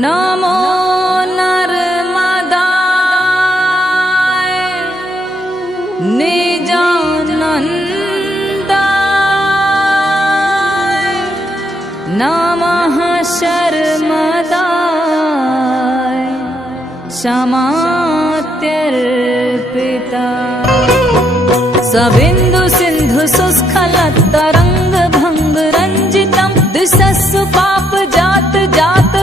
नमो नर्मदाय निजानन्दाय नमः शर्मदाय क्षमात्यर्पिता सबिन्दु सिन्धु सुस्खलत्तरङ्ग भङ्ग रञ्जितं दिशस्सु पाप जात जात